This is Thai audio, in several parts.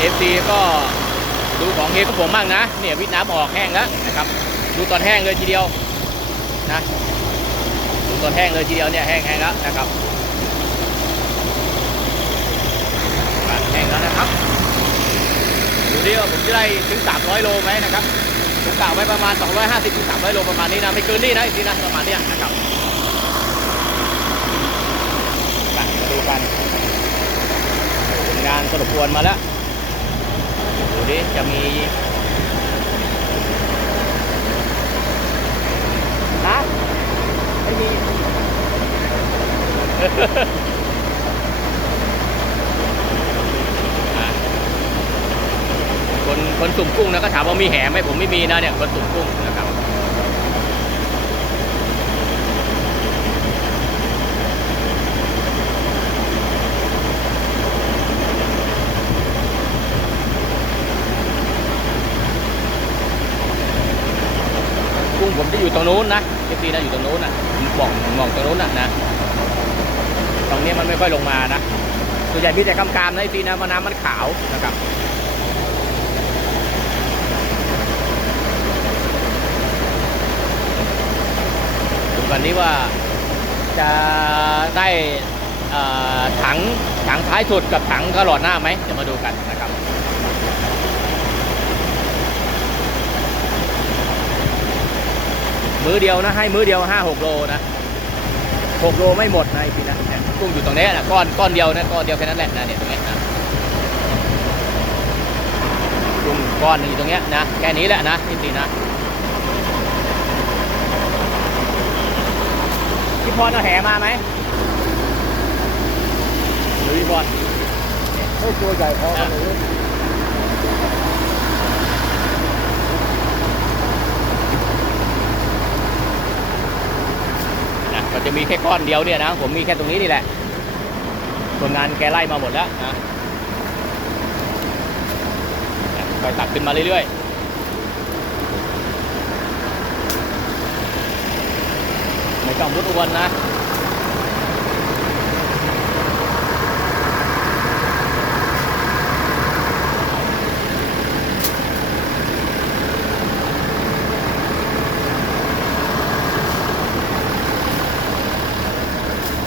เอฟซีก็ดูของเฮของผมบ้างนะเนี่ยวิดน้ำออกแห้งแล้วนะครับ ดูตอนแห้งเลยทีเดียวนะดูตอนแห้งเลยทีเดียวเนี่ยแห้งแห้งแล้วนะครับแห้งแล้วนะครับดูดิว่าผมจะได้ถึง 300 โลไหมนะครับผมกล่าวไว้ประมาณ 250ถึง300 โลประมาณนี้นะไม่เกินนี่นะทีนะประมาณนี้นะครับมาดูกันผลงานสรุปควรมาแล้ว ดิจะมีฮะไม่มีคนคนสุ่มกุ้งนะก็ถามว่ามีแหไหมผมไม่มีนะเนี่ยคนสุ่มกุ้งนะครับ กุ้ง ผมจะอยู่ตรงนู้นนะเอฟซีนะอยู่ตรงนู้นนะผมบอกมองตรงนู้นนะนะ ตรงนี้มันไม่ค่อยลงมานะส่วนใหญ่มีแต่กำกามนะไอซีนะเพราน้ำมันขาวนะครับดูกันนี้ว่าจะได้ถังถังท้ายสุดกับถังกระหลอดหน้าไหมจะมาดูกันนะครับ มือเดียวนะให้มือเดียวห้าหกโลนะหกโลไม่หมดนะไอ้พี่นะเนี่ยกุ้งอยู่ตรงนี้นะก้อนก้อนเดียวนะก้อนเดียวแค่นั้นแหละนะเนี่ยตรงเนี้ยนะกุ้งก้อนหนึงอยู่ตรงเนี้ยนะแค่นี้แหละนะพี่ตีนะพี่พรเอาแหมาไหมหรือพี่พรให้ตัวใหญ่พอกันเลย จะมีแค่ก้อนเดียวเนี่ยนะผมมีแค่ตรงนี้นี่แหละคนงานแกไล่มาหมดแล้วนะคอยตักขึ้นมาเรื่อยๆไม่ต้องรุดอวนนะ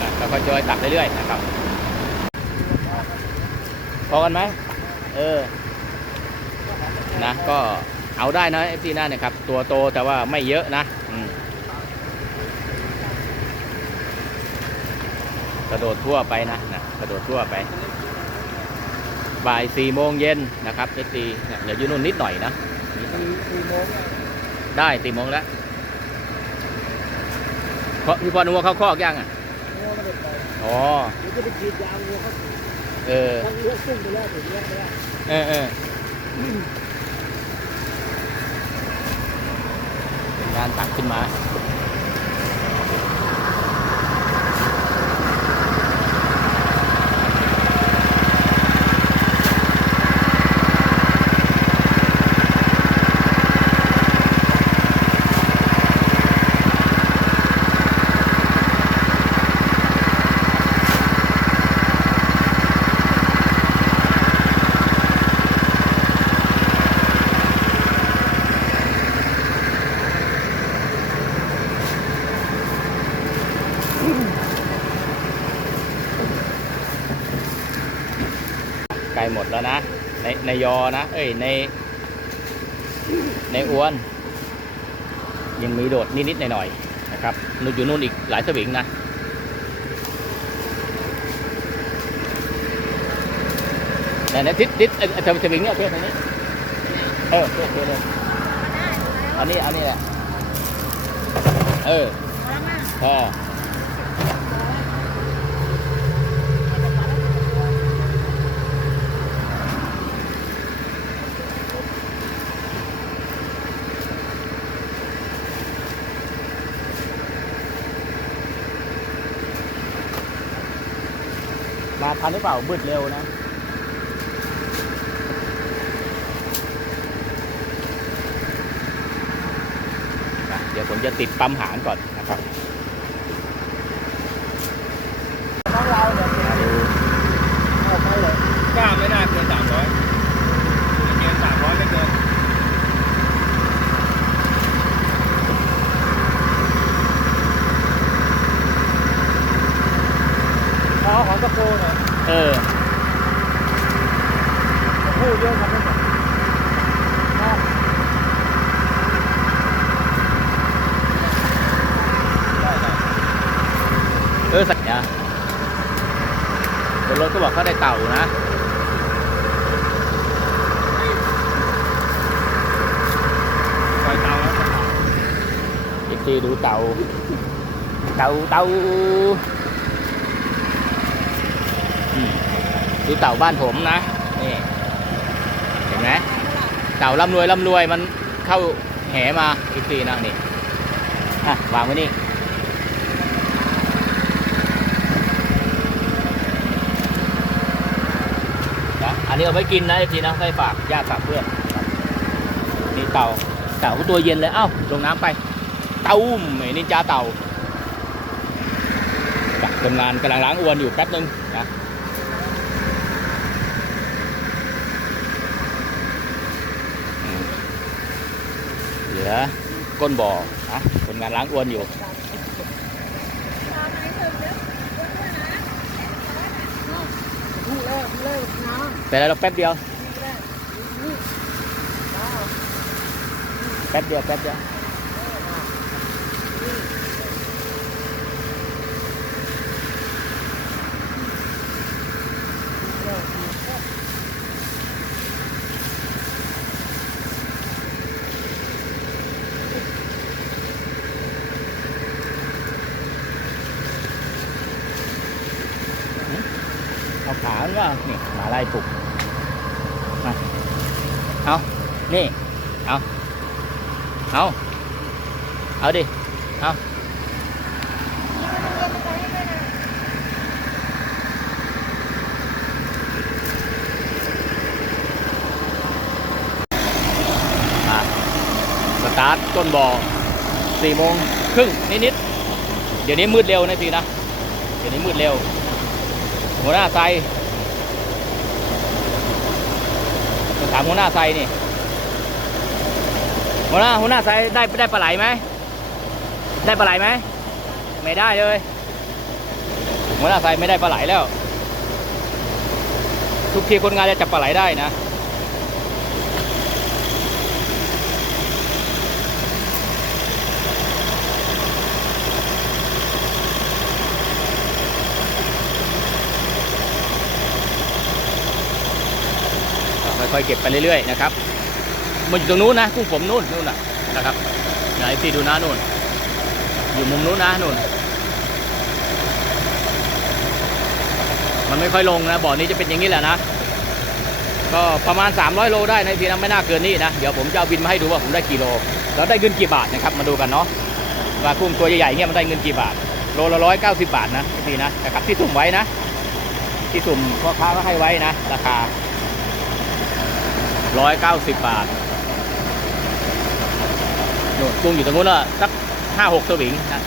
นะแล้วก็จอ ยตักเรื่อยๆนะครับ พอกันไหมเออนะก็เอาได้นะเอฟซีหน้าเนี่ยครับตัวโตแต่ว่าไม่เยอะนะอืมกระโดดทั่วไปนะนะกระโดดทั่วไปบ่ายสี่โมงเย็นนะครับเอฟซีเนี่ยเหลืออยู่นู่นนิดหน่อยนะสี่สี่โมงเนี่ยได้สี่โมงแล้วเพราะพี่พรนัวเข้าคอกยังอะ งัวไม่ได้ไปอ๋อเดี๋ยวจะไปกรีดยางงัวเขาเออทั้งเลี้ยงกุ้งไปแล้วถึงเลือกไปแล้วเออเอองานตักขึ้นมา หมดแล้วนะ ในในยอนะ เอ้ยใน ในอ้วน ยังมีโดดนิดๆหน่อยๆนะครับนู่นอยู่นู่นอีกหลายสวิงนะแต่ในทิศทิศเอ่อเอ่อสวิงเนี่ยเพื่อนทางนี้ เออเพื่อนเพื่อนเลยอันนี้อันนี้แหละ เออพอม ทันหรือเปล่าบืดเร็วนะอะเดี๋ยวผมจะติดปั๊มหางก่อนนะครับ น้องเราเนี่ย มาดู เอาไปเลย กล้าไม่น่าเกินสามร้อย เยอะกันไม่หมดนะ เออสัญญา บนรถก็บอกเขาได้เต่านะปล่อยเตาแล้วอีกทีดูเต่า เต่าเต่าอืมดูเต่าบ้านผมนะ นี่ เห็นไหมเต่าร่ำรวยร่ำรวยมันเข้าแหมาอีกทีนะนี่อะวางไว้นี่ อันนี้เอาไว้กินนะอีกทีนะให้ฝากญาติฝากเพื่อนนี่เต่าเต่าก็ตัวเย็นเลยเอ้าลงน้ำไป เต่าอุ้มไอ้นินจาเต่าจ้ะคนงานกำลังล้างอวนอยู่แป๊บนึงนะเหลือก้นบ่อนะคนงานล้างอวนอยู่ พูดแล้วพูดแล้วน้แต่แล้วเราแป๊บเดียว นี่นี่นี่น้แป๊บเดียว แป๊บเดียว เอาขามันก็นี่หมาไล่ ปลุกมาเอานี่เอาเอาเอาดิเอามาสตาร์ทต้นบ่อสี่โมงครึ่งนิดๆเดี๋ยวนี้มืดเร็วนะพี่นะ เดี๋ยวนี้มืดเร็วหัวหน้าไซต้อง ถามหัวหน้าไซนี่หัวหน้าหัวหน้าไซได้ได้ปลาไหลไหมได้ปลาไหลไหมไม่ได้เลยหัวหน้าไซไม่ได้ปลาไหลแล้ว ทุกทีคนงานจะจับปลาไหลได้นะ ค่อยๆเก็บไปเรื่อยๆนะครับมันอยู่ตรงนู้นนะกุ้งผมนู้นนู่นน่ะนะครับไหนพี่ดูนะนู่น อยู่มุมนู้นนะนู่น มันไม่ค่อยลงนะบ่อนี้จะเป็นอย่างนี้แหละนะก็ประมาณ 300 โลได้นะพี่นไม่น่าเกินนี้นะ เดี๋ยวผมจะเอาบินมาให้ดูว่าผมได้กี่โล แล้วได้เงินกี่บาทนะครับ มาดูกันเนาะว่ากุ้งตัวใหญ่ๆเงี้ยมันได้เงินกี่บาท โลละร้อยเก้าสิบบาทนะพี่นะนะครับที่สุ่มไว้นะ ที่สุ่มพ่อค้าก็ให้ไว้นะ ราคา ร้อยเก้าสิบบาทนู่นกุ้งอยู่ตรงนู้นอะสักห้าหกสวิงนะ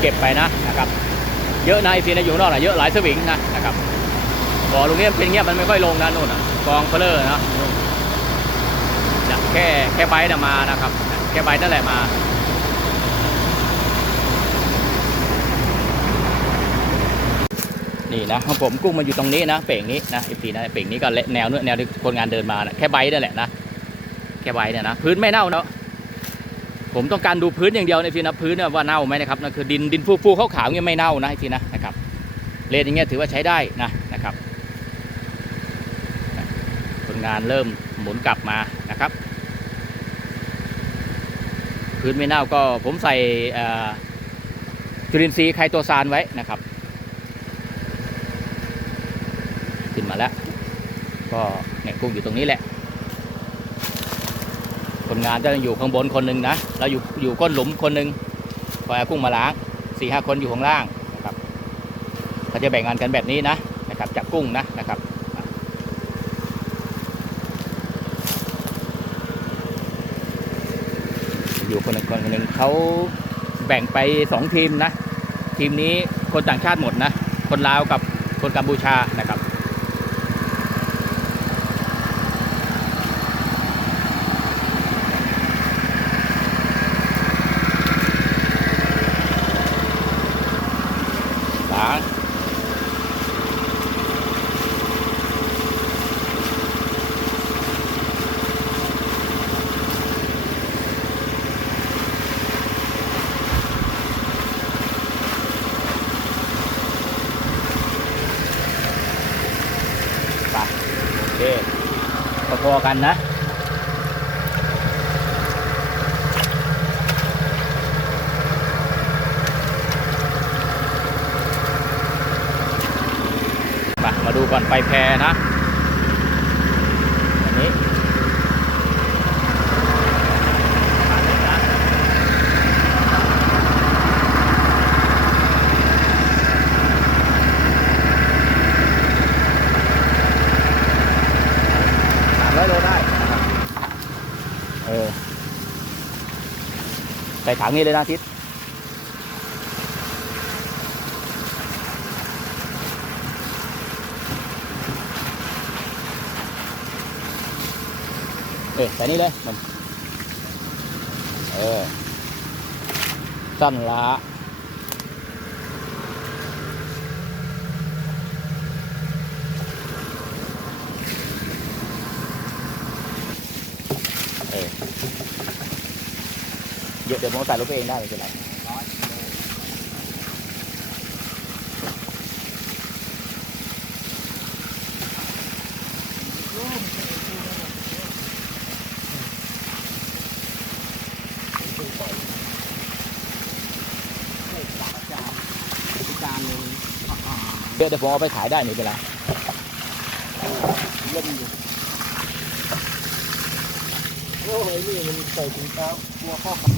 เก็บไปนะนะครับเยอะนะไอพีนะอยู่นอกนะเยอะหลายสวิงนะนะครับบ่อตรงนี้เป็นเงี้ยมันไม่ค่อยลงนะนู่นนะกองเพลอร์นะนะแค่แค่ใบนะมานะครับแค่ใบนั่นแหละมานี่นะผมกุ้งมันอยู่ตรงนี้นะเป่งนี้นะไอพีนะเป่งนี้ก็แนวนู้นแนวที่คนงานเดินมานะแค่ใบนั่นแหละนะแค่ใบเนี่ยนะพื้นไม่เน่าเนาะ ผมต้องการดูพื้นอย่างเดียวในทีนะพื้นเนี่ยว่าเน่าไหมนะครับนั่นคือดินดินฟูๆขาวๆเงี้ยไม่เน่านะทีนะนะครับเลนอย่างเงี้ยถือว่าใช้ได้นะนะครับคนงานเริ่มหมุนกลับมานะครับ พื้นไม่เน่าก็ผมใส่จุลินทรีย์ไคโตซานไว้นะครับขึ้นมาแล้ว ก็เนี่ยกุ้งอยู่ตรงนี้แหละ คนงานจะอยู่ข้างบนคนหนึ่งนะแล้วอยู่อยู่ก้นหลุมคนหนึ่งคอยเอากุ้งมาล้างสี่ห้าคนอยู่ข้างล่างนะครับเขาจะแบ่งงานกันแบบนี้นะนะครับจับกุ้งนะนะครับอะอยู่คนหนึ่งคนหนึ่งเขาแบ่งไปสองทีมนะ ทีมนี้คนต่างชาติหมดนะ คนลาวกับคนกัมพูชานะครับ พอๆกันนะมามาดูก่อนไฟแพรนะอันนี้สามร้อยโลได้นะครับเออ ขางนี้เลยนะทิศเออแต่นี้เลยมันเออสั้นละ เดี๋ยวเดี๋ยวผมใส่รถไปเองได้ไม่เป็นไรเดี๋ยวเดี๋ยวผมเอาไปขายได้ไม่เป็นไรเล่นอยู่โอ้ยนี่มันใส่ถุงเท้ากลัวข้อขา